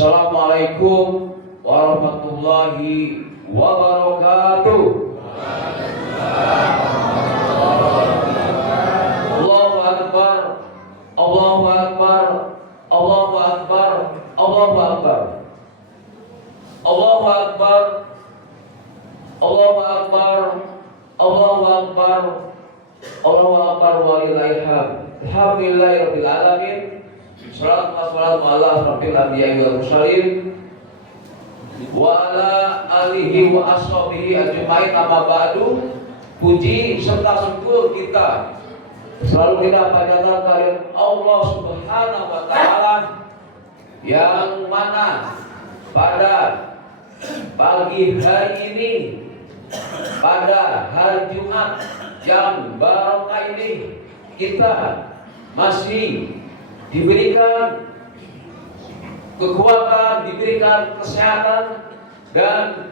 Assalamualaikum warahmatullahi wabarakatuh. Allahu Akbar, Allahu Akbar, Allahu Akbar, Allahu Akbar, Allahu Akbar, Allahu Akbar, Allahu Akbar, Allahu Akbar walillahil hamd. Alhamdulillahirabbil alamin. Shalawat wassalamu ala asyrofil anbiya'i wal mursalin wa ala alihi wa ashabihi ajmain, amma ba'du. Puji serta syukur kita selalu kita panjatkan kehadirat Allah Subhanahu wa taala, yang mana pada pagi hari ini, pada hari Jumat yang barokah ini, kita masih diberikan kekuatan, diberikan kesehatan, dan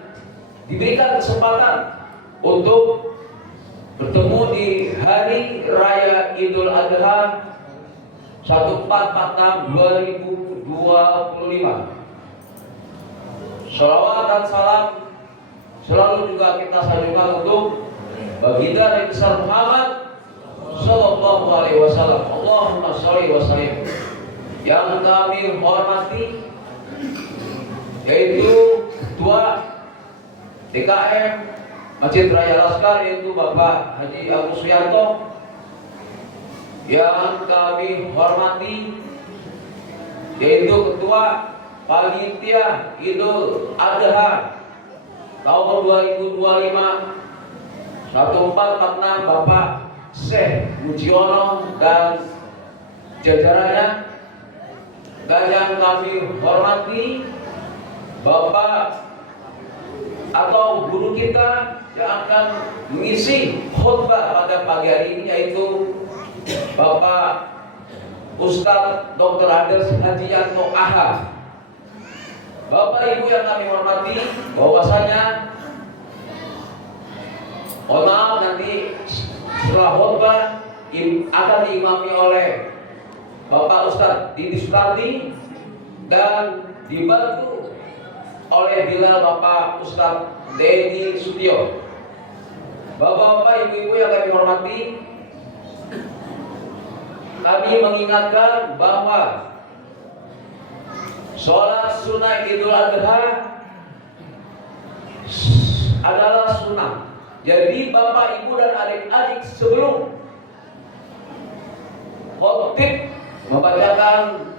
diberikan kesempatan untuk bertemu di hari raya Idul Adha 1446 2025. Shalawat dan salam selalu juga kita sajukan untuk baginda Nabi besar Muhammad Sallallahu Alaihi Wasallam. Allahumma sholli wa sallim. Yang kami hormati yaitu Ketua DKM Masjid Raya Laskar, yaitu Bapak Haji Agus Suyanto. Yang kami hormati yaitu Ketua Panitia Idul Adha tahun 2025 1446 Bapak Syekh Mujiono dan jajarannya. Dan yang kami hormati Bapak atau guru kita yang akan mengisi khutbah pada pagi hari ini, yaitu Bapak Ustadz Dr. Ades Hajiyanto AH. Bapak Ibu yang kami hormati, bahwasanya mohon maaf, nanti setelah khutbah akan diimami oleh Bapak Ustadz Didi Sutardi dan dibantu oleh Bilal Bapak Ustadz Dedi Sutio. Bapak-bapak, ibu-ibu yang kami hormati, kami mengingatkan bahwa sholat sunnah Idul Adha adalah sunnah. Jadi Bapak, Ibu, dan adik-adik, sebelum khotib membacakan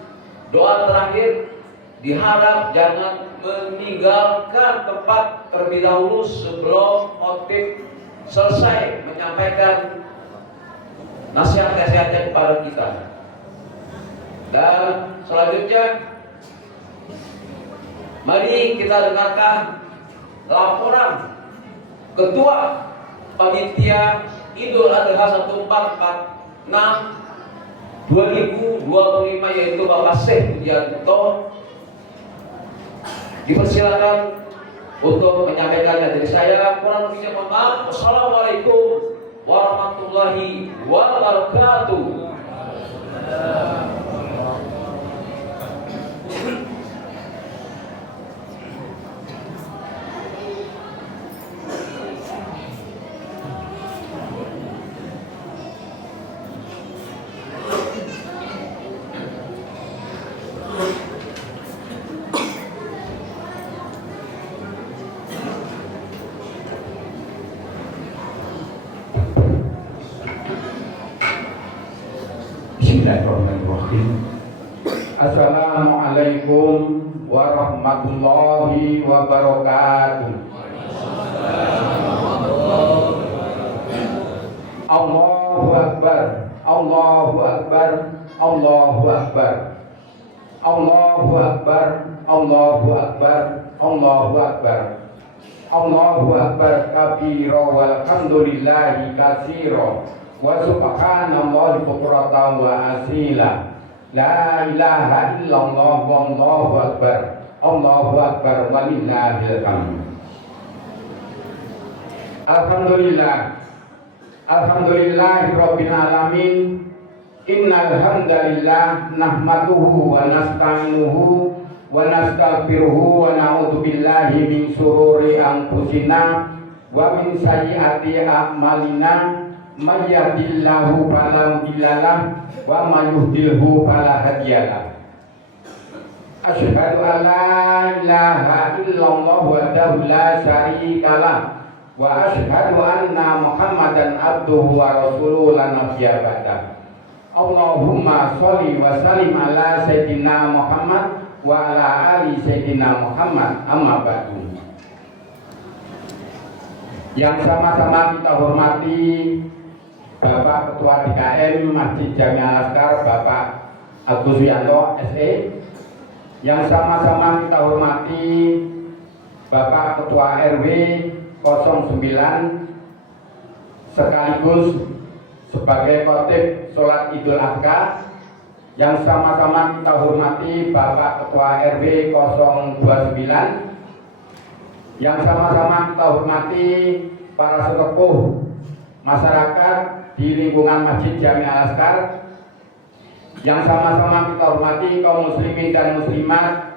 doa terakhir, diharap jangan meninggalkan tempat terlebih dahulu sebelum khotib selesai menyampaikan nasihat-nasihatnya kepada kita. Dan selanjutnya, mari kita dengarkan laporan Ketua Panitia Idul Adha 1446 2025, yaitu Bapak Syekh Mujiono. Dipersilakan untuk menyampaikannya. Dari saya kurang lebihnya mohon maaf. Wassalamualaikum warahmatullahi wabarakatuh. Bismillahirrahmanirrahim. Assalamualaikum warahmatullahi wabarakatuh. Allahu Akbar, Allahu Akbar, Allahu Akbar, Allahu Akbar, Allahu Akbar, Allahu Akbar, Allahu Akbar kabira walhamdulillahi katsira wa subhanallahi bukratan wa asila. La ilaha illallah wallahu akbar, Allahu akbar walillahil hamd. Alhamdulillah, alhamdulillahirabbil alamin. Innal hamdalillah nahmaduhu wa nasta'inuhu wa nastaghfiruhu wa na'udzu billahi min syururi anfusina wa min sayyiati a'malina may yahdihillahu fala mudhillalah wa may yudhlilhu fala hadiyalah. Asyhadu an la ilaha illallah wahdahu la syarikalah wa asyhadu anna Muhammadan abduhu wa rasuluhu la nabiyya ba'dah. Allahumma sholli wa sallim ala sayyidina Muhammad wa ala ali sayyidina Muhammad, amma ba'du. Yang sama-sama kita hormati Bapak Ketua DKM Masjid Jami Al-Azkar, Bapak Agus Wianto SE. Yang sama-sama kita hormati Bapak Ketua RW 09 sekaligus sebagai khotib sholat Idul Adha. Yang sama-sama kita hormati Bapak Ketua RW 029. Yang sama-sama kita hormati para sesepuh masyarakat di lingkungan Masjid Jami Al-Azkar. Yang sama-sama kita hormati kaum muslimin dan muslimat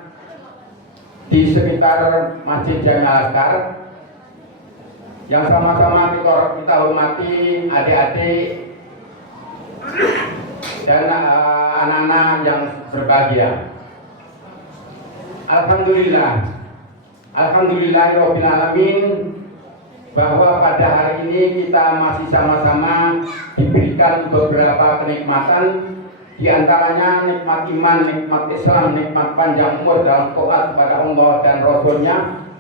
di sekitar Masjid Jami Al-Azkar. Yang sama-sama kita hormati adik-adik dan anak-anak yang berbahagia. Alhamdulillahirabbil alamin, bahwa pada hari ini kita masih sama-sama diberikan beberapa kenikmatan, di antaranya nikmat iman, nikmat Islam, nikmat panjang umur dalam taat kepada Allah dan Rasul-Nya,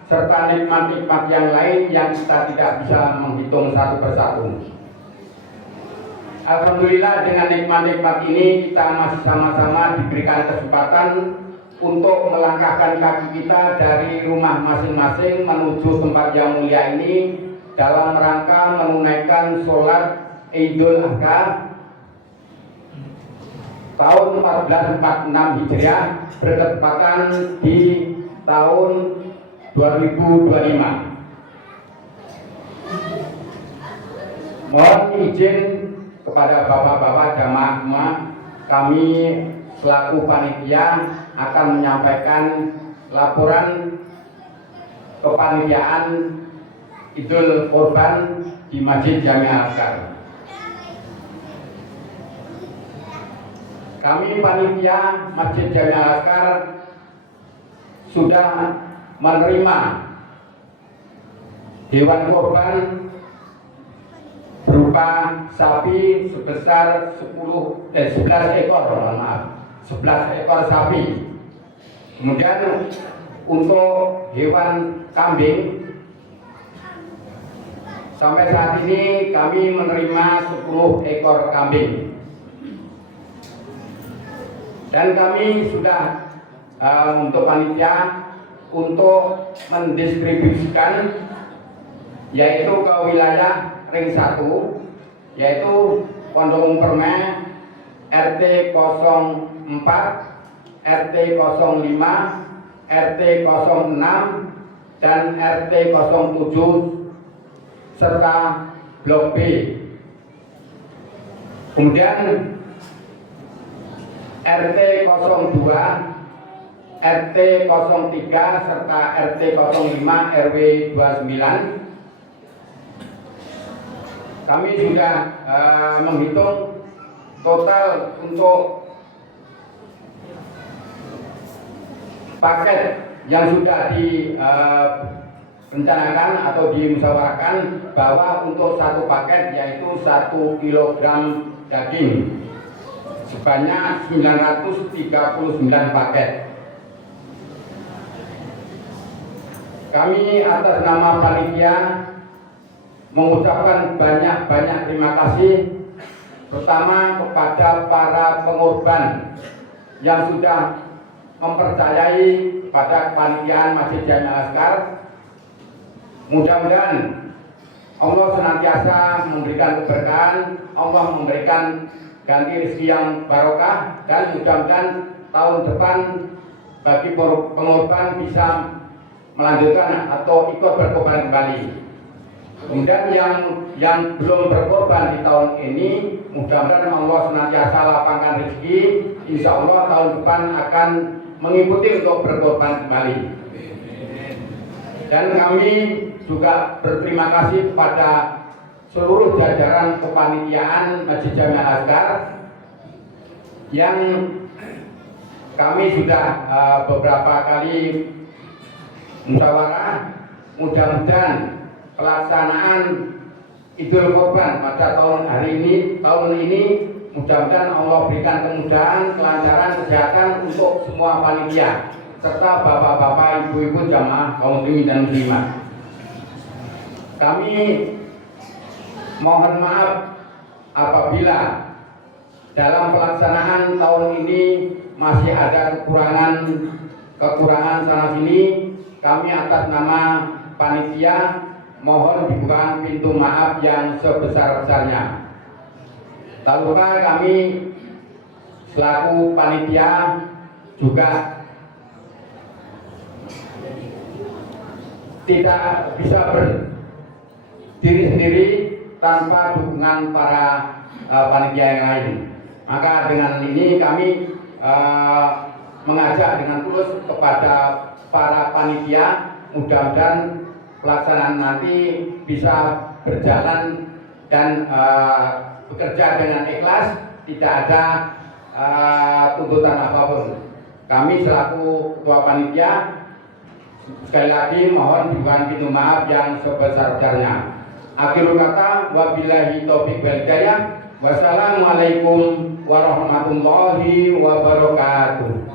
serta nikmat-nikmat yang lain yang kita tidak bisa menghitung satu persatu. Alhamdulillah, dengan nikmat-nikmat ini kita masih sama-sama diberikan kesempatan untuk melangkahkan kaki kita dari rumah masing-masing menuju tempat yang mulia ini dalam rangka menunaikan sholat Idul Adha tahun 1446 Hijriah bertepatan di tahun 2025. Mohon izin kepada bapak-bapak jamaah semua, kami selaku panitia akan menyampaikan laporan kepanitiaan Idul Kurban di Masjid Jami Al-Azkar. Kami panitia Masjid Jami Al-Azkar sudah menerima hewan kurban berupa sapi sebesar 11 ekor, 11 ekor sapi. Kemudian untuk hewan kambing sampai saat ini kami menerima 10 ekor kambing. Dan kami sudah untuk panitia untuk mendistribusikan yaitu ke wilayah ring 1, yaitu Pondok Permai, RT 04, RT 05, RT 06, dan RT 07 serta Blok B. Kemudian RT 02, RT 03 serta RT 05 RW 29. Kami sudah menghitung total untuk paket yang sudah direncanakan atau dimusyawarahkan, bahwa untuk satu paket yaitu 1 kilogram daging sebanyak 939 paket. Kami atas nama panitia mengucapkan banyak-banyak terima kasih, terutama kepada para pengorban yang sudah mempercayai pada kepanitiaan Masjid Jami Al-Azkar. Mudah-mudahan Allah senantiasa memberikan keberkahan, Allah memberikan ganti rezeki yang barokah, dan mudah-mudahan tahun depan bagi pengorban bisa melanjutkan atau ikut berkorban kembali. Kemudian yang belum berkorban di tahun ini, mudah-mudahan Allah senantiasa lapangkan rezeki. Insya Allah tahun depan akan mengikuti untuk berkorban kembali. Dan kami juga berterima kasih kepada seluruh jajaran kepanitiaan Masjid Jami Al-Azhar yang kami sudah beberapa kali musyawarah. Mudah-mudahan pelaksanaan Idul Kurban pada tahun ini mudah-mudahan Allah berikan kemudahan, kelancaran, kesehatan untuk semua panitia serta bapak-bapak, ibu-ibu jamaah kaum muslimin dan muslimat. Kami mohon maaf apabila dalam pelaksanaan tahun ini masih ada kekurangan sana sini. Kami atas nama panitia mohon dibukakan pintu maaf yang sebesar-besarnya. Tak lupa kami selaku panitia juga tidak bisa berdiri sendiri tanpa dukungan para panitia yang lain. Maka dengan ini kami mengajak dengan tulus kepada para panitia, mudah-mudahan pelaksanaan nanti bisa berjalan dan bekerja dengan ikhlas, tidak ada tuntutan apapun. Kami selaku ketua panitia sekali lagi mohon dukungan pintu maaf yang sebesar-besarnya. Akhirul kata, wabillahi taufiq wal hidayah. Wassalamualaikum warahmatullahi wabarakatuh.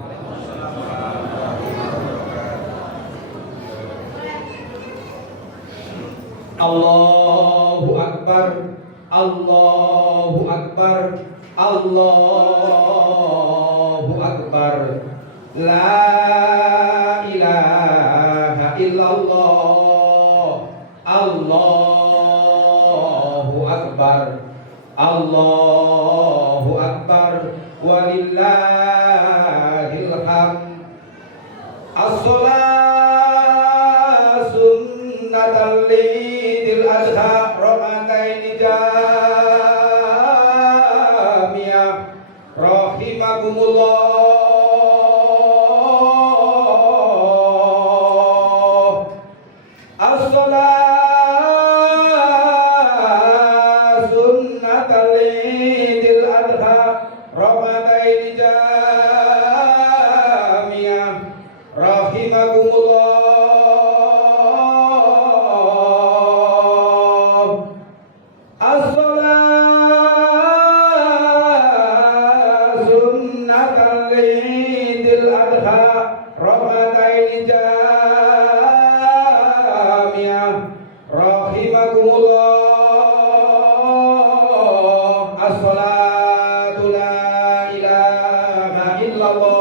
Allahu Akbar, Allahu Akbar, Allahu Akbar. La ilaha illallah. Allahu Akbar, Allahu Akbar. Walillahil hamd. As-salat sunnatan lidil adha raka'ataini jami'ah rahimakumullah. As-salat sunnatan lidil adha raka'ataini jami'ah rahimakumullah. As-salat sunnatan lidil adha raka'ataini jami'ah rahimakumullah. As-salatu la ilaha illallah.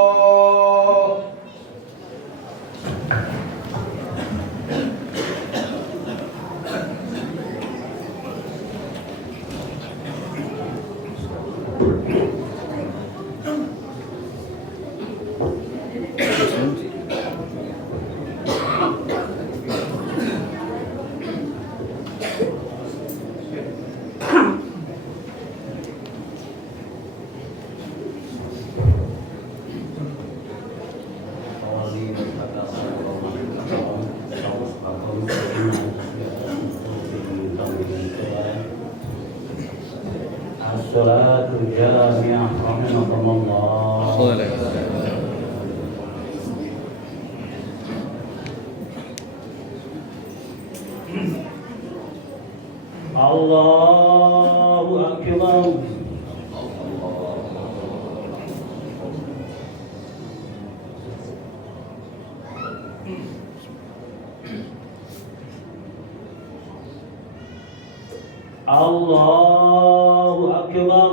As-salatu jami'ah rahimakumullah. Allahu Akbar. Allahu Akbar.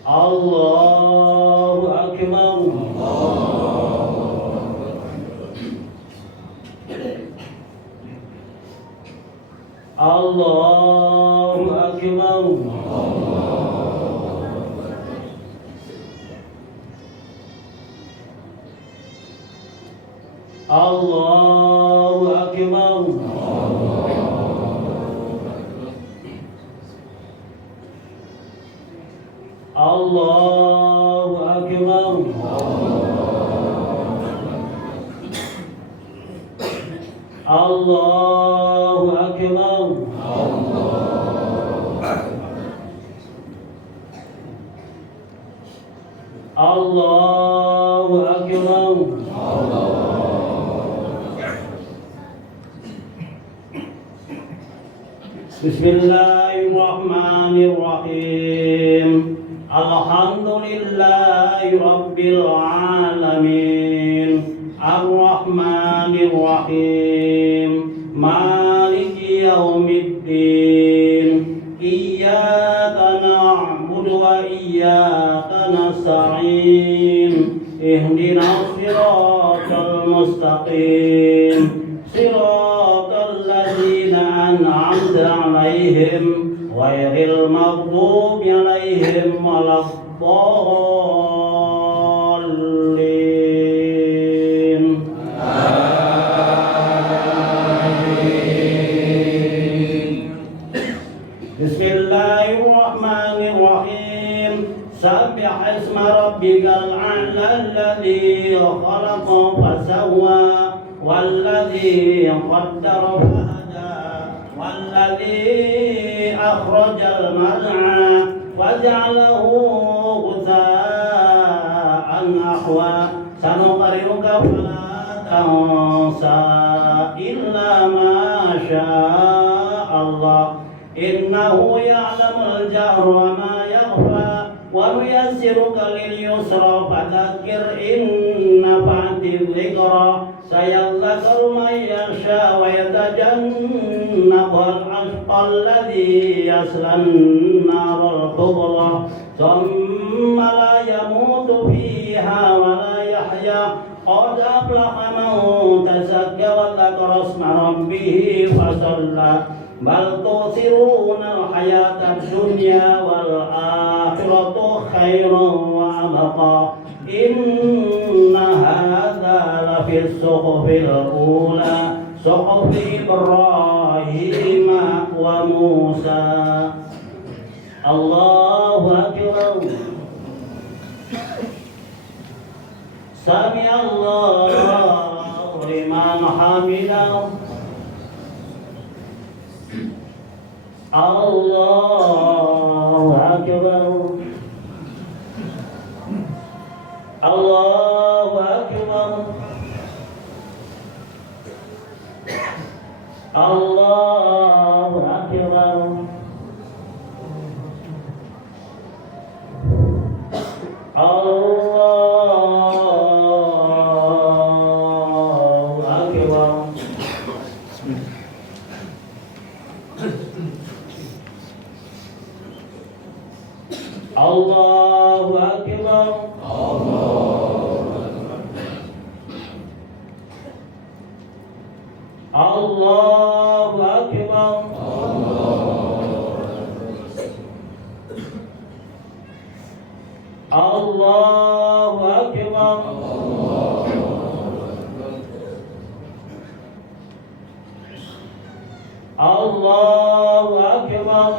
Allahu Akbar. Allahu Akbar. Allahu Akbar. الله أكبر الله أكبر الله أكبر بسم الله الرحمن الرحيم الحمد لله رب العالمين الرحمن الرحيم مالك يوم الدين إياك نعبد وإياك نستعين اهدنا الصراط المستقيم صراط الذين أنعمت عليهم غير المغضوب عليهم ولا الضالين بسم الله الرحمن الرحيم سبح اسم ربك الأعلى الذي خلق فسوى والذي قدر فهدى والذي أخرج المرعى وجعله غثاء نحوا سنقرئك فلا تنسى إلا ما شاء الله إنه يعلم الجهر وما يخفى ونيسرك لليسرى فذكر إن نفعت الذكرى سيذكر من يخشى ويتجنبها الأشقى الذي يصلى النار الكبرى ثم لا يموت فيها ولا يحيا قد أفلح من تزكى وذكر اسم ربه فصلى بل تؤثرون الحياة الدنيا والآخرة خير وأبقى إن هذا لفي الصحف الأولى صحف إبراهيم وموسى الله أكبر سمع الله لمن حمده الله أكبر الله أكبر الله أكبر الله أكبر الله أكبر الله أكبر الله أكبر الله أكبر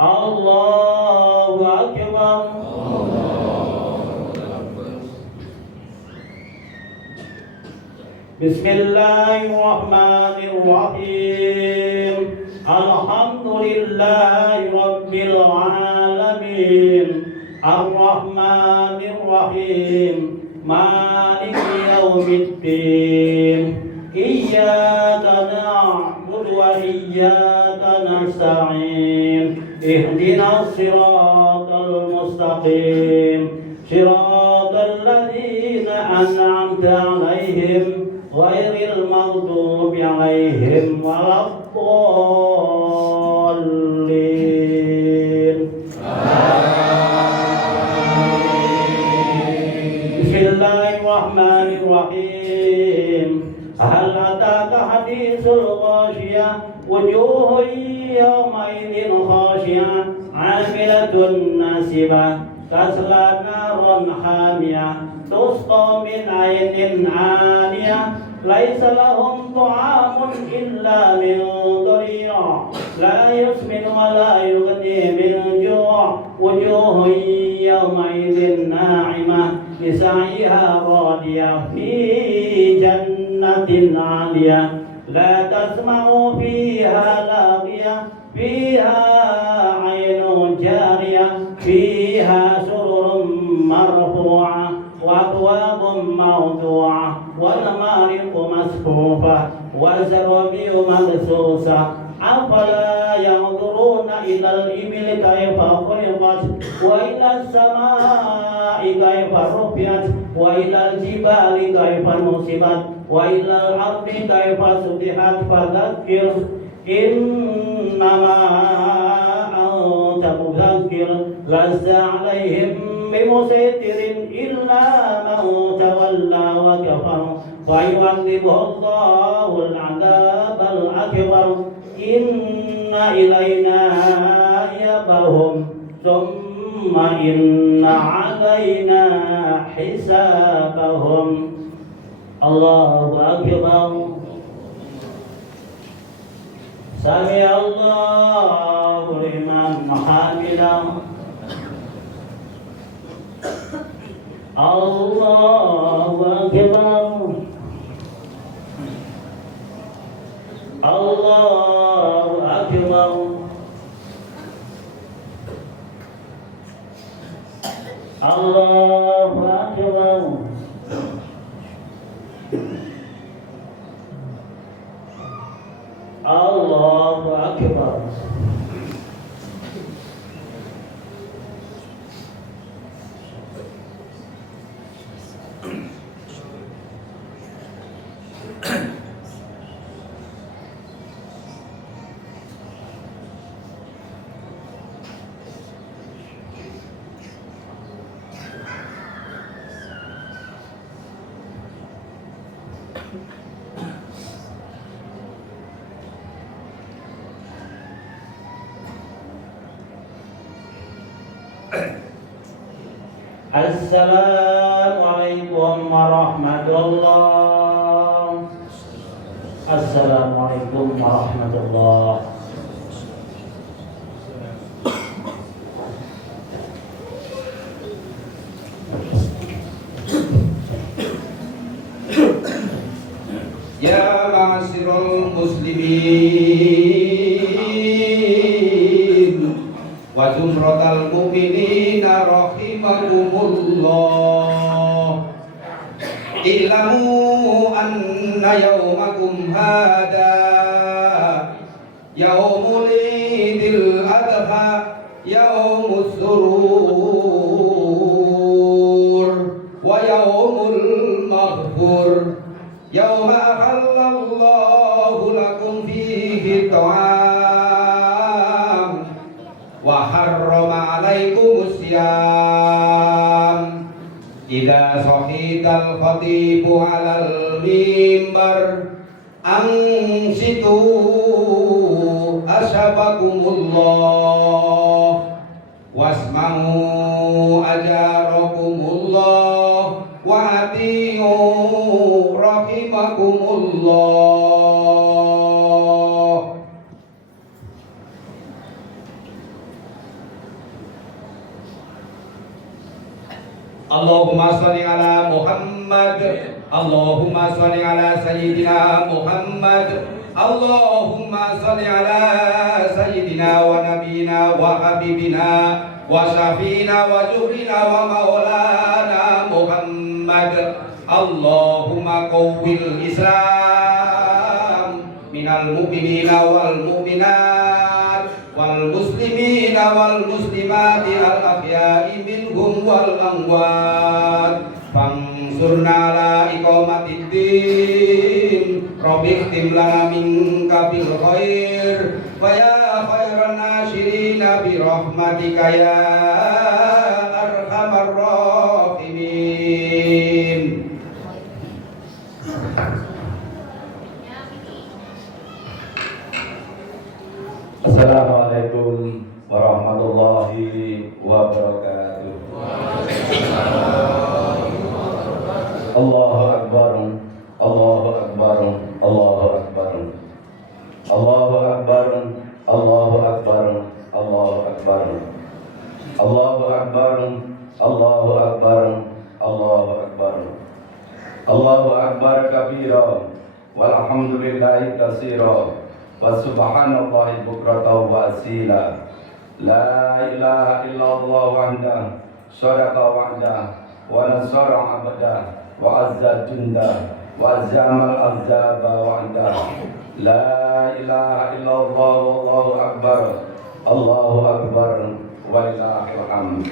الله أكبر بسم الله الرحمن الرحيم الحمد لله رب العالمين الرحمن الرحيم مالك يوم الدين إياك نعبد وإياك نستعين اهدنا الصراط المستقيم صراط الذين أنعمت عليهم غير المغضوب عليهم ولا الضالين بسم الله الرحمن الرحيم هل أتاك حديث الغاشية وجوه يومئذ خاشعة عاملة ناصبة تصلى نارا حامية تسقى من عين آنية ليس لهم طعام إلا من ضريع لا لسعيها راضية في جنة عالية لا تسمع فيها لاغية فيها عين جارية فيها سرر مرفوعة وأكواب موضوعة ونمارق مسفوفة وزرابي مبثوثة أفلا ينظرون إلى الإبل كيف خلقت وإلى السماء كيف رفعت وإلى الجبال كيف نصبت وإلى الأرض كيف سطحت فذكر إنما أنت مذكر لست عليهم بمسيطر إلا من تولى وكفر فيعذبه الله العذاب الأكبر إن إلينا إيابهم ثم إن علينا حسابهم. الله أكبر. سمع الله لمن حمده. الله أكبر. الله أكبر. الله أكبر. الله أكبر. Assalamualaikum warahmatullahi. Assalamualaikum warahmatullahi. Ya ma'asyiral muslimin wa zumratal mu'minina rahimakumullah. Ilamu anna yawmakum hada yaumul idil adha yaumus surur wa yaumul maghfur yauma ahallallahu lakum fihi ta'am wa harrama alaikumus siyam idza sahital khatibu alal mimbar ansitu ashabakumullah wasma'u ajarakumullah wa ati'u rahimakumullah. Allahumma sholli ala Muhammad. Allahumma sholli ala sayyidina Muhammad. Allahumma sholli ala sayyidina wa nabiyina wa habibina wa syafiina wa juhrina wa maulana Muhammad. Allahumma qawwil Islam minal mu'minina wal mu'minat wal muslimina wal muslimati al ahya'i minhum wal amwat fansurna ala iqamatid din rabbi khtim lana minka bil khair wa ya khairan nasirina bi rahmatika ya arhamar rahimin. Assalamualaikum warahmatullahi wabarakatuh. Allahu Akbar, Allahu Akbar, Allahu Akbar, Allahu Akbar, Allahu Akbar, Allahu Akbar, Allahu Akbar, Allahu Akbar, Allahu Akbar. كبيرا والحمد لله كثيرا وسبحان الله بكرة وأصيلا لا إله إلا الله وحده صدق وعده ونصر عبده وعز جنده وهزم الأحزاب وحده لا إله إلا الله والله أكبر الله أكبر ولله الحمد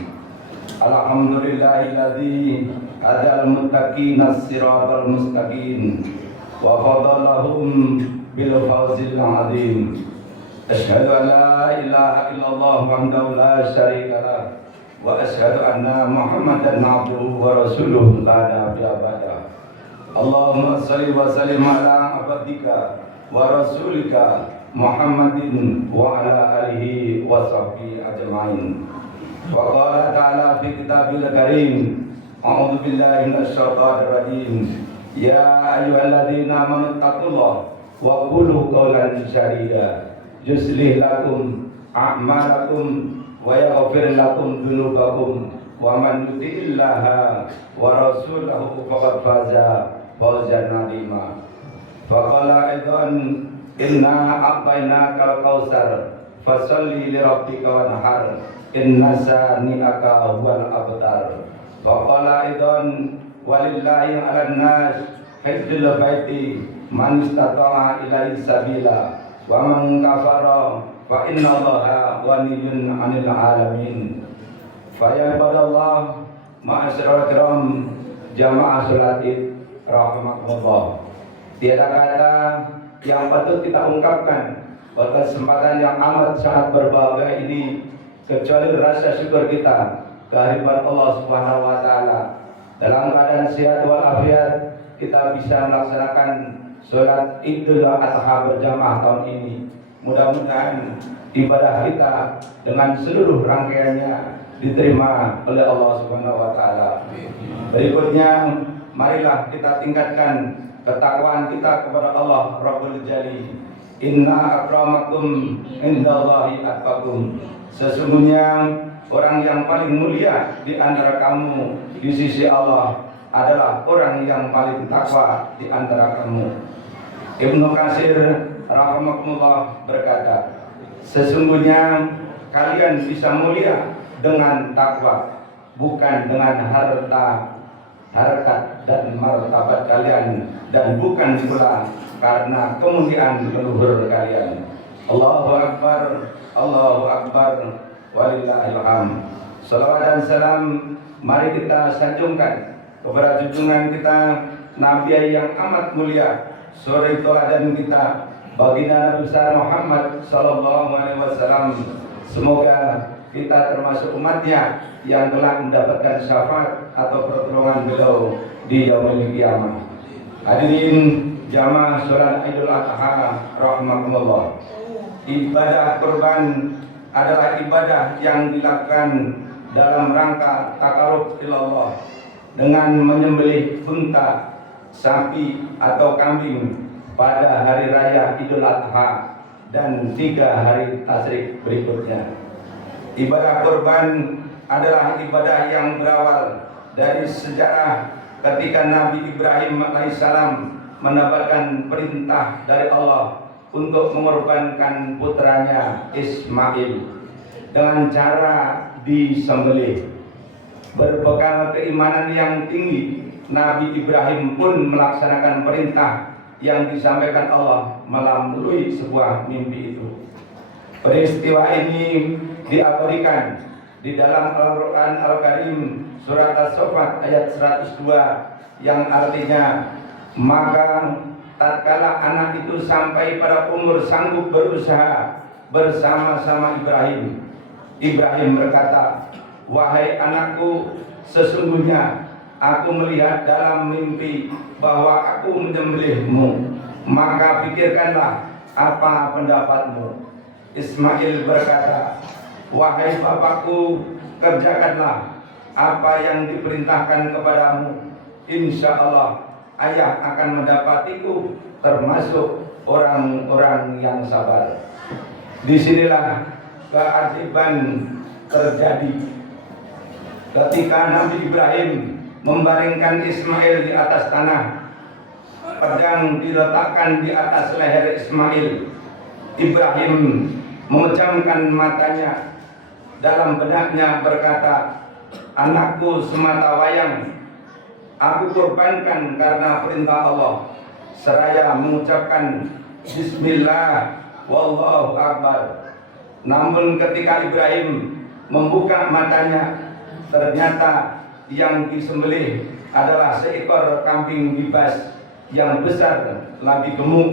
الحمد لله الذي هدى المتقين الصراط المستقيم وفضلهم بالفوز العظيم أشهد أن لا إله إلا الله وحده لا شريك له وأشهد أن محمدا عبده ورسوله لا نبي بعده اللهم صل وسلم على عبدك ورسولك محمد وعلى آله وصحبه أجمعين وقال تعالى في كتابه الكريم أعوذ بالله من الشيطان الرجيم يا أيها الذين آمنوا اتقوا الله وقولوا قولا سديدا يصلح لكم أعمالكم ويغفر لكم ذنوبكم ومن يطع الله ورسوله فقد فاز فوزا عظيما فقال أيضا إنا أعطيناك الكوثر فصل لربك وانحر إن شانئك هو الأبتر وقال أيضا ولله على الناس حج البيت من استطاع إليه سبيلا ومن كفر فإن الله غني عن العالمين فيا عباد الله معاشر الكرام jamaah salat Id rahimakumullah. Tiada kata yang patut kita ungkapkan pada kesempatan yang amat sangat berbahagia ini kecuali rasa syukur kita kehadiran Allah Subhanahu wa taala. Dalam keadaan sehat walafiat kita bisa melaksanakan salat Idul Adha berjamaah tahun ini. Mudah-mudahan ibadah kita dengan seluruh rangkaiannya diterima oleh Allah Subhanahu wa taala. Berikutnya marilah kita tingkatkan ketakwaan kita kepada Allah Rabbul Jali. Inna akramakum indallahi atqakum. Sesungguhnya orang yang paling mulia di antara kamu di sisi Allah adalah orang yang paling takwa di antara kamu. Ibnu Katsir rahimakumullah berkata, sesungguhnya kalian bisa mulia dengan takwa, bukan dengan harta, harkat dan martabat kalian, dan bukan pula karena kemuliaan leluhur kalian. Allahu Akbar, Allahu Akbar, walillahil hamd. Salawat dan salam mari kita sanjungkan kepada junjungan kita Nabi yang amat mulia, suri teladan kita baginda Nabi besar Muhammad sallallahu alaihi wasallam. Semoga kita termasuk umatnya yang telah mendapatkan syafaat atau pertolongan beliau di yaumul qiyamah. Hadirin jamaah salat Idul Adha rahimakumullah. Ibadah kurban adalah ibadah yang dilakukan dalam rangka takarrub ilallah dengan menyembelih unta, sapi atau kambing pada hari raya Idul Adha dan 3 hari tasyrik berikutnya. Ibadah kurban adalah ibadah yang berawal dari sejarah ketika Nabi Ibrahim alaihissalam mendapatkan perintah dari Allah untuk mengorbankan putranya Ismail dengan cara disembelih. Berbekal keimanan yang tinggi, Nabi Ibrahim pun melaksanakan perintah yang disampaikan Allah melalui sebuah mimpi itu. Peristiwa ini diabadikan di dalam Al-Quran Al-Karim surat As-Saffat ayat 102 yang artinya, maka tatkala anak itu sampai pada umur sanggup berusaha bersama-sama Ibrahim, Ibrahim berkata, wahai anakku, sesungguhnya aku melihat dalam mimpi bahwa aku menyembelihmu, maka pikirkanlah apa pendapatmu. Ismail berkata, wahai bapakku, kerjakanlah apa yang diperintahkan kepadamu. Insya Allah ayah akan mendapatiku termasuk orang-orang yang sabar. Disinilah keajaiban terjadi ketika Nabi Ibrahim membaringkan Ismail di atas tanah. pedang diletakkan di atas leher Ismail. Ibrahim memejamkan matanya, dalam benaknya berkata, anakku semata wayang, aku kurbankan karena perintah Allah, seraya mengucapkan Bismillah wallahu akbar. Namun ketika Ibrahim membuka matanya, ternyata yang disembelih adalah seekor kambing bibas yang besar, lebih gemuk,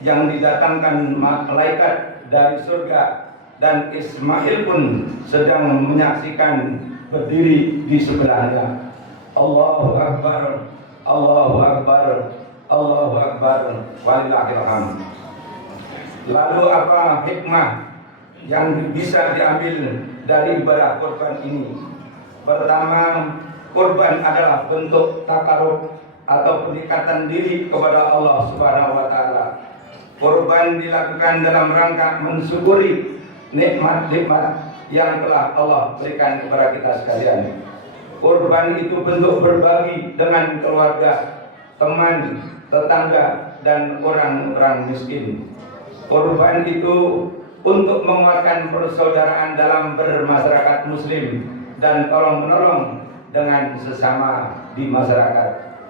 yang didatangkan malaikat dari surga, dan Ismail pun sedang menyaksikan berdiri di sebelahnya. Allahu Akbar, Allahu Akbar, Allahu Akbar, walillahil hamd. Lalu apa hikmah yang bisa diambil dari ibadah kurban ini? Pertama, kurban adalah bentuk takarub atau pendekatan diri kepada Allah Subhanahu wa taala. Kurban dilakukan dalam rangka mensyukuri nikmat-nikmat yang telah Allah berikan kepada kita sekalian. Kurban itu bentuk berbagi dengan keluarga, teman, tetangga, dan orang-orang miskin. Kurban itu untuk menguatkan persaudaraan dalam bermasyarakat muslim dan tolong-menolong dengan sesama di masyarakat.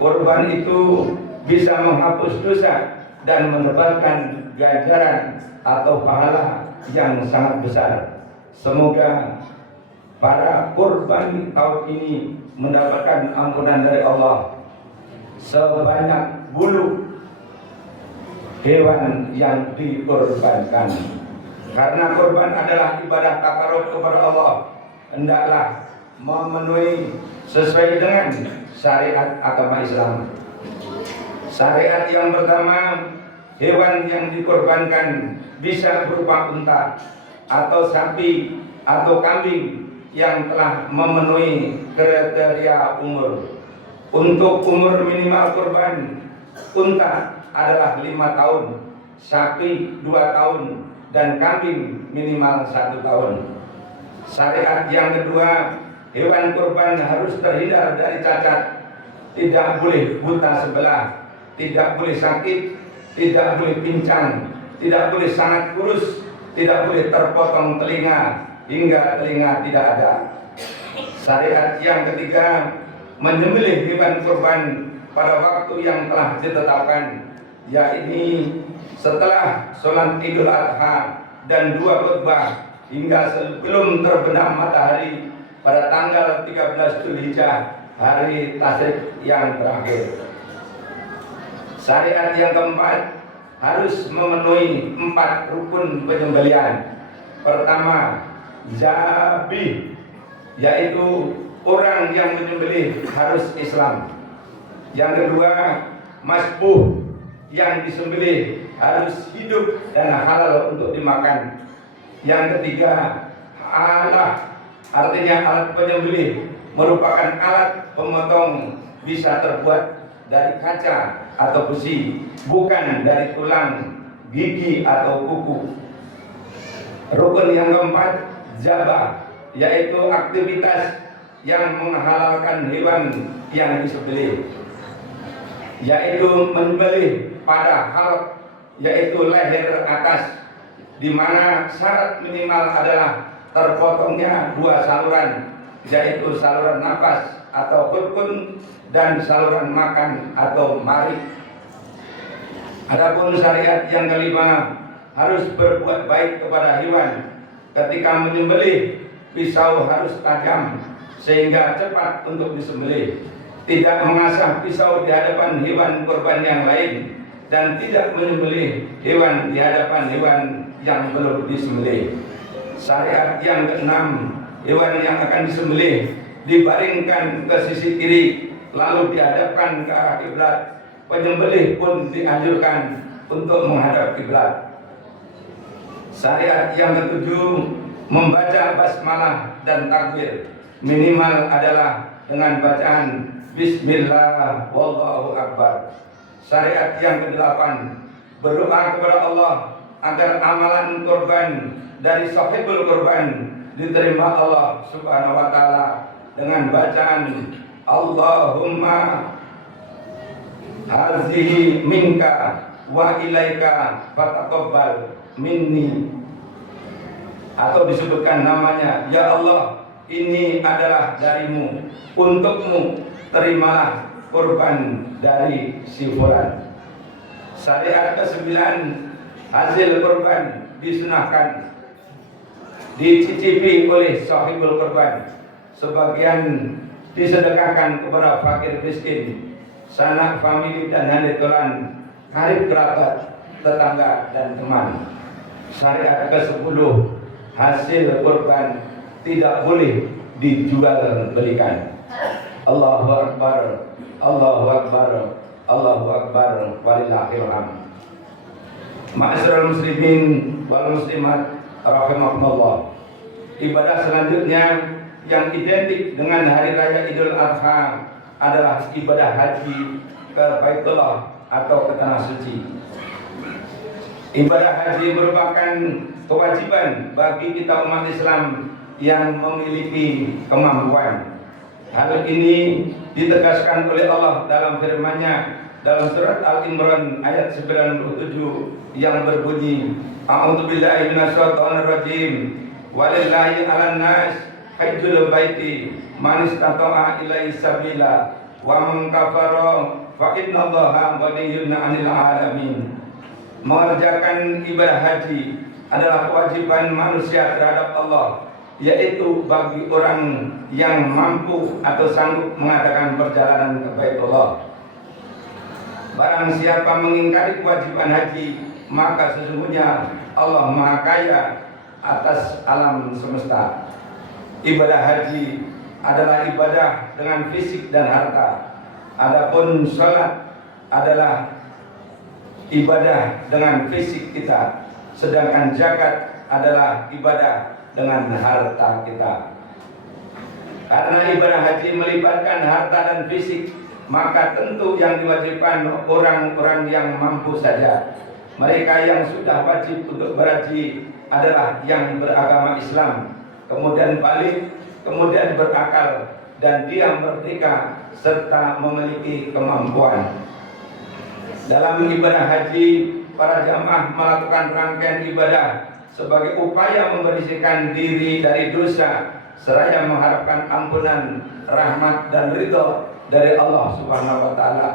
Kurban itu bisa menghapus dosa dan menebarkan ganjaran atau pahala yang sangat besar. Semoga para kurban tahun ini mendapatkan ampunan dari Allah sebanyak bulu hewan yang dikorbankan. Karena kurban adalah ibadah takarub kepada Allah, hendaklah memenuhi sesuai dengan syariat agama Islam. Syariat yang pertama, hewan yang dikorbankan bisa berupa unta atau sapi atau kambing yang telah memenuhi kriteria umur. Untuk umur minimal kurban, unta adalah 5 tahun, sapi 2 tahun, dan kambing minimal 1 tahun. Syariat yang kedua, hewan kurban harus terhindar dari cacat, tidak boleh buta sebelah, tidak boleh sakit, tidak boleh pincang, tidak boleh sangat kurus, tidak boleh terpotong telinga hingga telinga tidak ada. Syariat yang ketiga, menyembelih hewan kurban pada waktu yang telah ditetapkan, yakni setelah sholat Idul Adha dan 2 khutbah hingga sebelum terbenam matahari pada tanggal 13 Dzulhijjah, hari tasyrik yang terakhir. Syariat yang keempat, harus memenuhi 4 rukun penyembelihan. Pertama, zabih, yaitu orang yang menyembelih harus Islam. Yang kedua, masbuh, yang disembelih harus hidup dan halal untuk dimakan. Yang ketiga, alah, artinya alat penyembelih merupakan alat pemotong, bisa terbuat dari kaca atau besi, bukan dari tulang, gigi atau kuku. Rukun yang keempat, zabah, yaitu aktivitas yang menghalalkan hewan yang disembelih, yaitu menyembelih pada halq, yaitu leher atas, di mana syarat minimal adalah terpotongnya 2 saluran, yaitu saluran nafas atau hulqun dan saluran makan atau marik. Adapun syariat yang kelima, harus berbuat baik kepada hewan. Ketika menyembelih, pisau harus tajam sehingga cepat untuk disembelih. Tidak mengasah pisau di hadapan hewan kurban yang lain, dan tidak menyembelih hewan di hadapan hewan yang belum disembelih. Syariat yang keenam, hewan yang akan disembelih dibaringkan ke sisi kiri lalu dihadapkan ke arah kiblat. Penyembelih pun dianjurkan untuk menghadap kiblat. Syariat yang ketujuh, membaca basmalah dan takbir, minimal adalah dengan bacaan Bismillah wallahu akbar. Syariat yang kedelapan, berdoa kepada Allah agar amalan kurban dari sahibul kurban diterima Allah Subhanahu wa taala dengan bacaan Allahumma hazihi minka wa ilaika fataqabbal minni, atau disebutkan namanya, ya Allah, ini adalah darimu, untukmu, terimalah kurban dari si fulan. Syariat ke-9, hasil kurban disunahkan dicicipi oleh sahibul kurban, sebagian disedekahkan kepada fakir miskin, sanak famili dan handetolan, karib kerabat, tetangga dan teman. Syariat ke-10, hasil kurban tidak boleh dijual belikan. Allahu Akbar, Allahu Akbar, Allahu Akbar, walillahil hamd. Ma'asyiral muslimin wal muslimat rahimakumullah. Ibadah selanjutnya yang identik dengan hari raya Idul Adha adalah ibadah haji ke Baitullah atau ke tanah suci. Ibadah haji merupakan kewajiban bagi kita umat Islam yang memiliki kemampuan. Hal ini ditegaskan oleh Allah dalam firman-Nya dalam surat Al-Imran ayat 97 yang berbunyi, A'udzubillahi minasyaitonir rajim, walillahi 'alan nas hajjul baiti man istata'a ilaihi sabila wa man kafara fa innallaha ghaniyyun 'anil 'alamin. Mengerjakan ibadah haji adalah kewajiban manusia terhadap Allah, yaitu bagi orang yang mampu atau sanggup mengadakan perjalanan ke Baitullah. Barang siapa mengingkari kewajiban haji, maka sesungguhnya Allah Maha Kaya atas alam semesta. Ibadah haji adalah ibadah dengan fisik dan harta. Adapun salat adalah ibadah dengan fisik kita, sedangkan zakat adalah ibadah dengan harta kita. Karena ibadah haji melibatkan harta dan fisik, maka tentu yang diwajibkan orang-orang yang mampu saja. Mereka yang sudah wajib untuk berhaji adalah yang beragama Islam, kemudian balik, kemudian berakal, dan dia merdeka serta memiliki kemampuan. Dalam ibadah haji, para jamaah melakukan rangkaian ibadah sebagai upaya membersihkan diri dari dosa, seraya mengharapkan ampunan, rahmat dan ridho dari Allah Subhanahu wa taala.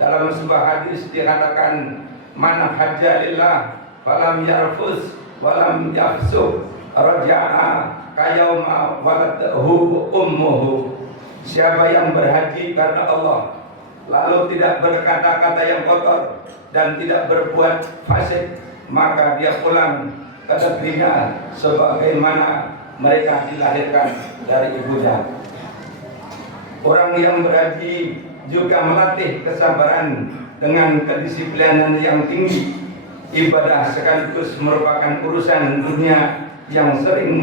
Dalam sebuah hadis dikatakan, man hajja lillah falam yarfus walam yafsuq raja'a kayauma waladhu ummuhu. Siapa yang berhaji karena Allah lalu tidak berkata-kata yang kotor dan tidak berbuat fasik, maka dia pulang ke negerinya sebagaimana mereka dilahirkan dari ibunya. Orang yang berhaji juga melatih kesabaran dengan kedisiplinan yang tinggi. Ibadah sekaligus merupakan urusan dunia yang sering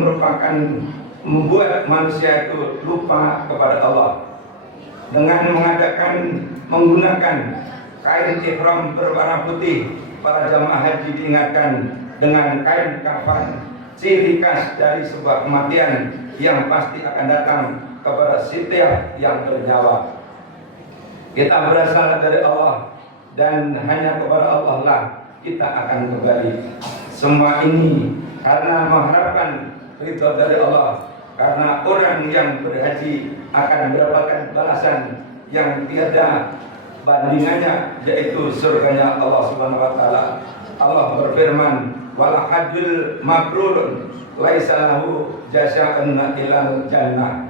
membuat manusia itu lupa kepada Allah. Dengan menggunakan kain ihram berwarna putih, para jamaah haji diingatkan dengan kain kafan, ciri khas dari sebuah kematian yang pasti akan datang kepada setiap yang bernyawa. Kita berasal dari Allah dan hanya kepada Allah lah kita akan kembali. Semua ini karena mengharapkan ridho dari Allah, karena orang yang berhaji akan mendapatkan balasan yang tiada bandingannya, yaitu surganya Allah Subhanahu wa taala. Allah berfirman, wal hajjul mabrur laisa lahu jazaa'un ilal jannah.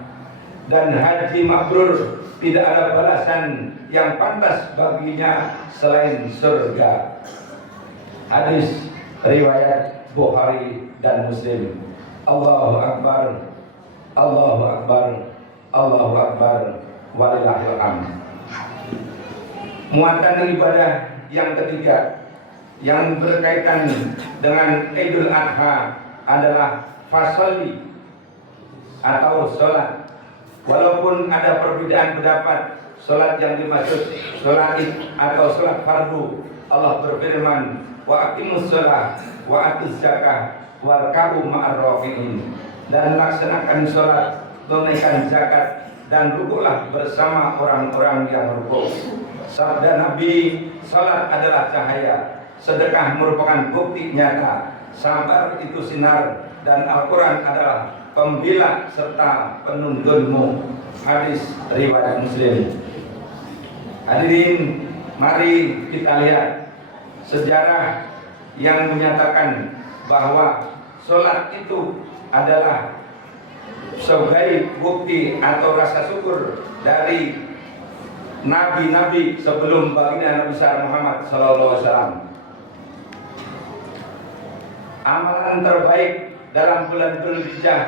Dan haji mabrur tidak ada balasan yang pantas baginya selain surga. Hadis riwayat Bukhari dan Muslim. Allahu Akbar, Allahu Akbar, Allahu Akbar, walillahil hamd. Muatan ibadah yang ketiga yang berkaitan dengan Idul Adha adalah fasoli atau sholat. Walaupun ada perbedaan pendapat sholat yang dimaksud sholat id atau sholat fardu, Allah berfirman, wa aqimus sholat wa atuz zakah warka'u ma'ar rafi'in. Dan laksanakan sholat, tunaikan zakat, dan rukuklah bersama orang-orang yang rukuk. Sabda Nabi, salat adalah cahaya, sedekah merupakan bukti nyata, sabar itu sinar, dan Al-Quran adalah pembela serta penuntunmu. Hadis riwayat Muslim. Hadirin, mari kita lihat sejarah yang menyatakan bahwa sholat itu adalah sebagai bukti atau rasa syukur dari nabi-nabi sebelum baginda Nabi besar Muhammad SAW. Amalan terbaik dalam bulan Dzulhijjah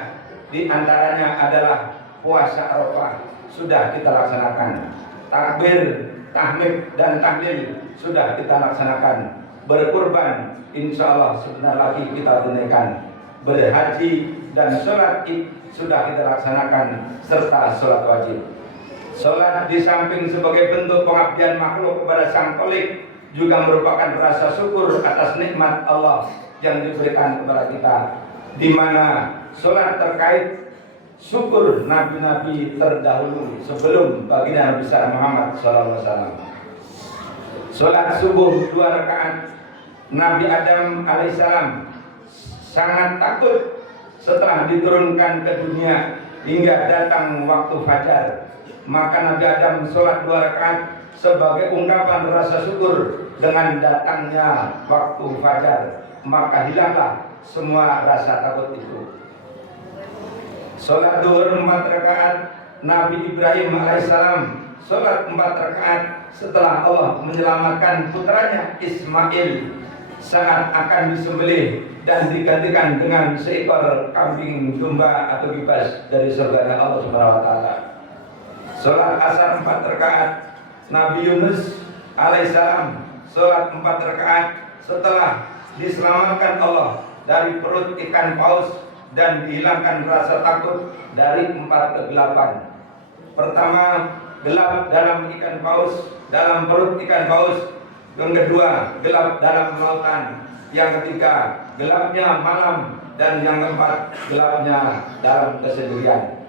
di antaranya adalah puasa Arafah, sudah kita laksanakan. Takbir, tahmid, dan tahlil sudah kita laksanakan. Berkurban, insya Allah sebentar lagi kita tunaikan. Berhaji dan sholat id sudah kita laksanakan, serta sholat wajib. Sholat di samping sebagai bentuk pengabdian makhluk kepada Sang Khalik juga merupakan rasa syukur atas nikmat Allah yang diberikan kepada kita, di mana sholat terkait syukur nabi-nabi terdahulu sebelum baginda Nabi besar Muhammad SAW. Sholat subuh 2 rakaat. Nabi Adam alaihissalam sangat takut setelah diturunkan ke dunia hingga datang waktu fajar. Maka Nabi Adam sholat 2 rakaat sebagai ungkapan rasa syukur dengan datangnya waktu fajar. Maka hilanglah semua rasa takut itu. Sholat duhur 4 rakaat. Nabi Ibrahim alaihissalam sholat 4 rakaat setelah Allah menyelamatkan putranya Ismail saat akan disembelih dan digantikan dengan seekor kambing domba atau kibas dari surga Allah Subhanahu wa taala. Salat asar 4 rakaat. Nabi Yunus alaihissalam salat 4 rakaat setelah diselamatkan Allah dari perut ikan paus dan dihilangkan rasa takut dari 4 kegelapan. Pertama, gelap dalam ikan paus, dalam perut ikan paus. Yang kedua, gelap dalam lautan. Yang ketiga, gelapnya malam. Dan yang keempat, gelapnya dalam kesendirian.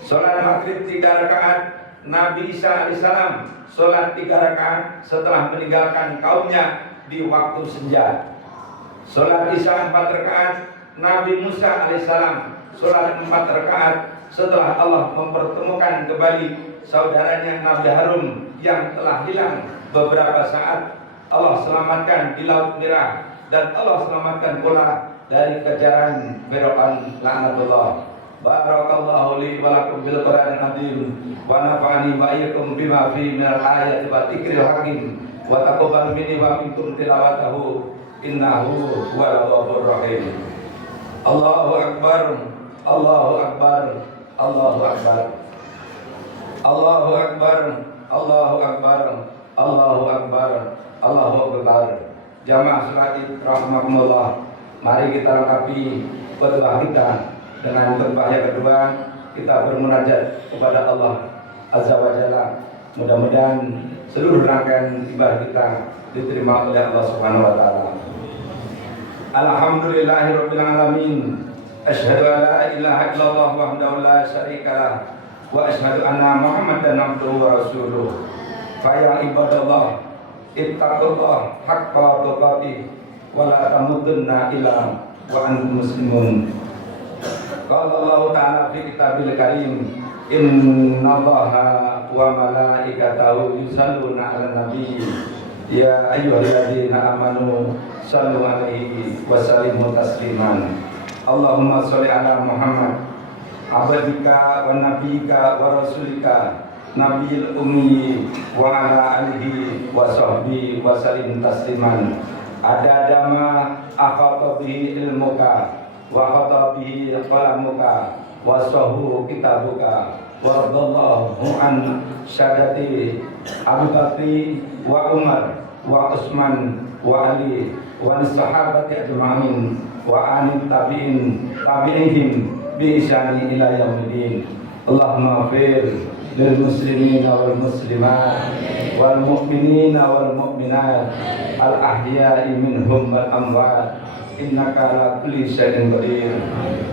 Sholat maghrib 3 rakaat. Nabi Isa alaihissalam sholat 3 rakaat setelah meninggalkan kaumnya di waktu senja. Sholat Isya 4 rakaat. Nabi Musa alaihissalam sholat 4 rakaat setelah Allah mempertemukan kembali saudaranya Nabi Harun yang telah hilang beberapa saat. Allah selamatkan di Laut Merah dan Allah selamatkan pula dari kejaran Firaun laknatullah. Barakallahu li wa lakum bil Qur'anil azim wa nafa'ani wa iyyakum bima fi minal ayati wa dzikril hakim wa taqabbal minni wa minkum tilawatahu innahu huwal ghafurur rahim. Allahu akbar, Allahu akbar, Allahu akbar, Allahu akbar, Allahu akbar, Allahu akbar, Allahu akbar. Jamaah salat rahimakumullah, mari kita lengkapi khutbah kita dengan khutbah yang kedua. Kita bermunajat kepada Allah Azza wa Jalla. Mudah-mudahan seluruh rangkaian ibadah kita diterima oleh Allah Subhanahu wa taala. Alhamdulillahirabbil alamin. Asyhadu an la ilaha illallah wahdahu la syarikalah wa asyhadu anna Muhammadan abduhu wa rasuluh. Fa ya ibadallah, ittaqullah haqqa tuqatih wa la tamutunna illa wa antum muslimun. Qala Allah ta'ala fi kitabil karim, innallaha wa malaikatahu yusalluna 'alan nabi ya ayyuhalladzina amanu sallu 'alaihi wa sallimu tasliman. Allahumma sholli ala Muhammad abdika wa nabiyika wa rasulika nabiyil ummi wa ala alihi wa sahbihi wa sallim tasliman. Ada ma akhata bihi ilmuka wa khata bihi qalamuka wa sahu kitabuka wa radallahu an syadati Abu Bakri wa Umar wa Utsman wa Ali wa sahabati ajma'in wa an tabi'ihim bi ihsani ila yaumil. Allahumma fir lil muslimina wal muslimat wal mu'minina wal mu'minat al ahya'i minhum wal amwat innaka ala kulli syai'in qadir.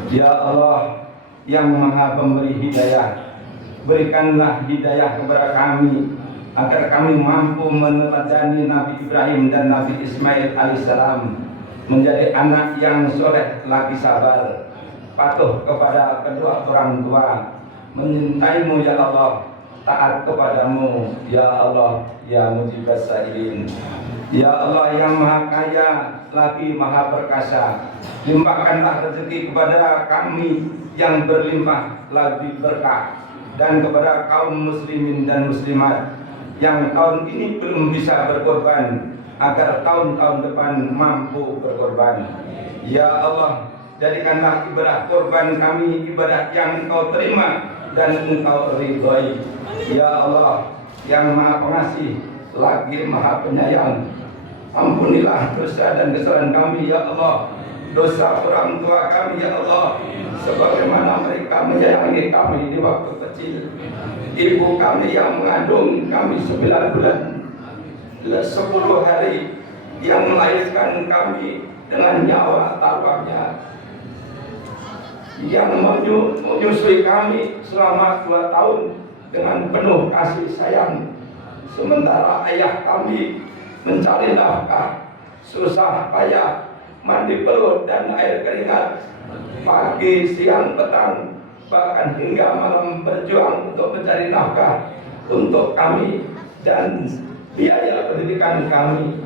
Ya Allah yang Maha Pemberi hidayah, berikanlah hidayah kepada kami agar kami mampu meneladani Nabi Ibrahim dan Nabi Ismail alaihissalam menjadi anak yang soleh lagi sabar, patuh kepada kedua orang tua, menyintaimu ya Allah, taat kepadamu ya Allah, ya mujibas sa'ilin. Ya Allah yang maha kaya lagi maha perkasa, limpahkanlah rezeki kepada kami yang berlimpah lagi berkah, dan kepada kaum muslimin dan muslimat yang tahun ini belum bisa berkorban agar tahun-tahun depan mampu berkorban. Ya Allah, jadikanlah ibadah korban kami ibadah yang Engkau terima dan Engkau ridhoi. Ya Allah yang maha pengasih lagi maha penyayang, ampunilah dosa dan kesalahan kami ya Allah, dosa orang tua kami ya Allah, sebagaimana mereka menyayangi kami di waktu kecil. Ibu kami yang mengandung kami 9 bulan 10 hari, yang melahirkan kami dengan nyawa taruhannya, yang menyusui kami selama 2 tahun dengan penuh kasih sayang, sementara ayah kami mencari nafkah susah payah, mandi perut dan air keringat, pagi siang petang bahkan hingga malam berjuang untuk mencari nafkah untuk kami dan biaya pendidikan kami.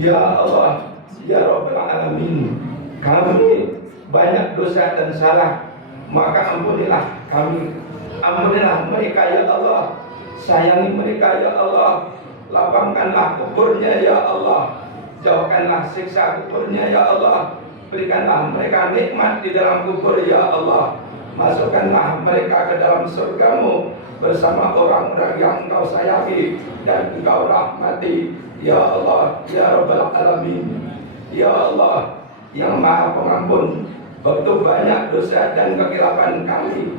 Ya Allah, ya Rabbal Alamin, kami banyak dosa dan salah, maka ampunilah kami, ampunilah mereka ya Allah, sayangi mereka ya Allah, lapangkanlah kuburnya ya Allah, jauhkanlah siksa kuburnya ya Allah, berikanlah mereka nikmat di dalam kubur ya Allah, masukkanlah mereka ke dalam surgamu bersama orang-orang yang Engkau sayangi dan Engkau rahmati ya Allah, ya Rabbal Alamin. Ya Allah yang maha pengampun, begitu banyak dosa dan kekilapan kami.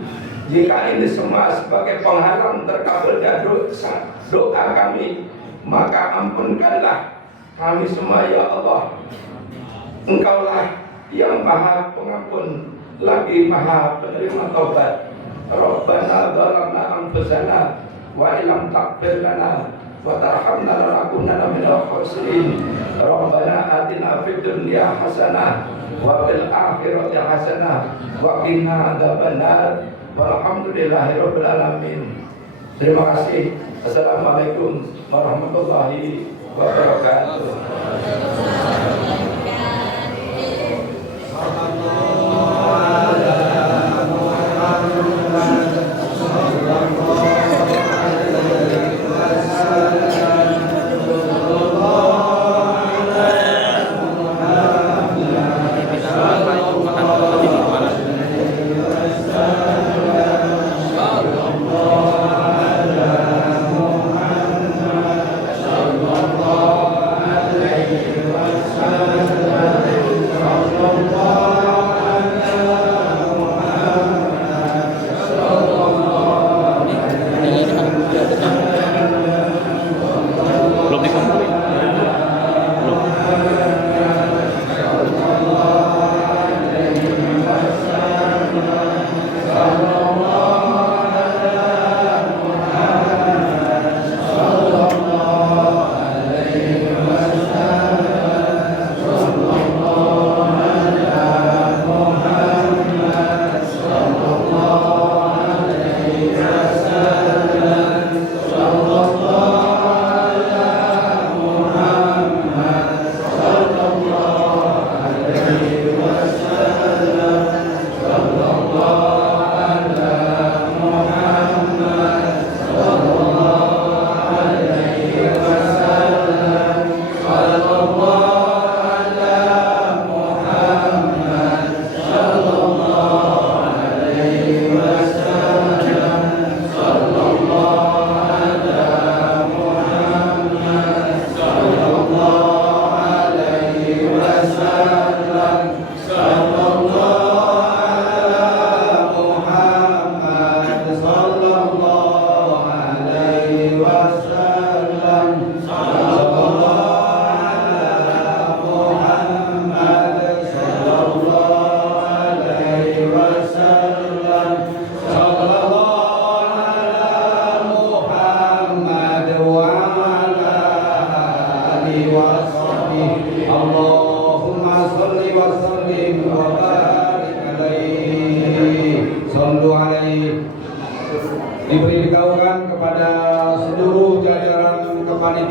Jika ini semua sebagai penghalang terkabulnya doa kami, maka ampunkanlah kami semua ya Allah. Engkaulah yang maha pengampun lagi maha penerima taubat. Rabbana zalamna anfusana wa illam taghfir lana wa tarhamna lanakunanna minal khasirin. Rabbana atina fid dunya hasanah wa fil akhirati hasanah wa qina adzabannar. Walhamdulillahirabbil alamin. Terima kasih. Assalamualaikum warahmatullahi wabarakatuh. Wassalamualaikum warahmatullahi wabarakatuh.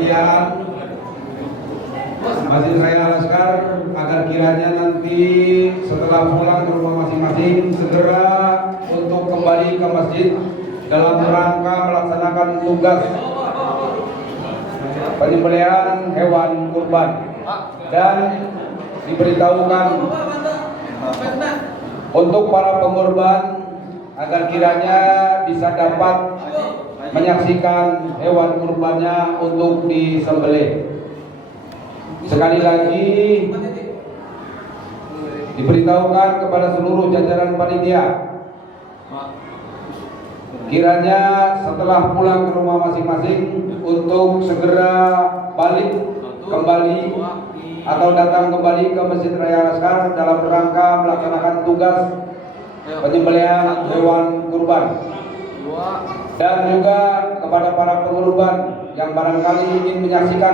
panitia Masjid Raya Al-Azhar agar kiranya nanti setelah pulang ke rumah masing-masing segera untuk kembali ke masjid dalam rangka melaksanakan tugas penyembelihan hewan kurban, dan diberitahukan untuk para pengorban agar kiranya bisa dapat menyaksikan hewan kurbannya untuk disembelih. Sekali lagi diberitahukan kepada seluruh jajaran panitia, kiranya setelah pulang ke rumah masing-masing untuk segera balik kembali atau datang kembali ke Masjid Raya Al-Azhar dalam rangka melaksanakan tugas penyembelihan hewan kurban. Dan juga kepada para pengorban yang barangkali ingin menyaksikan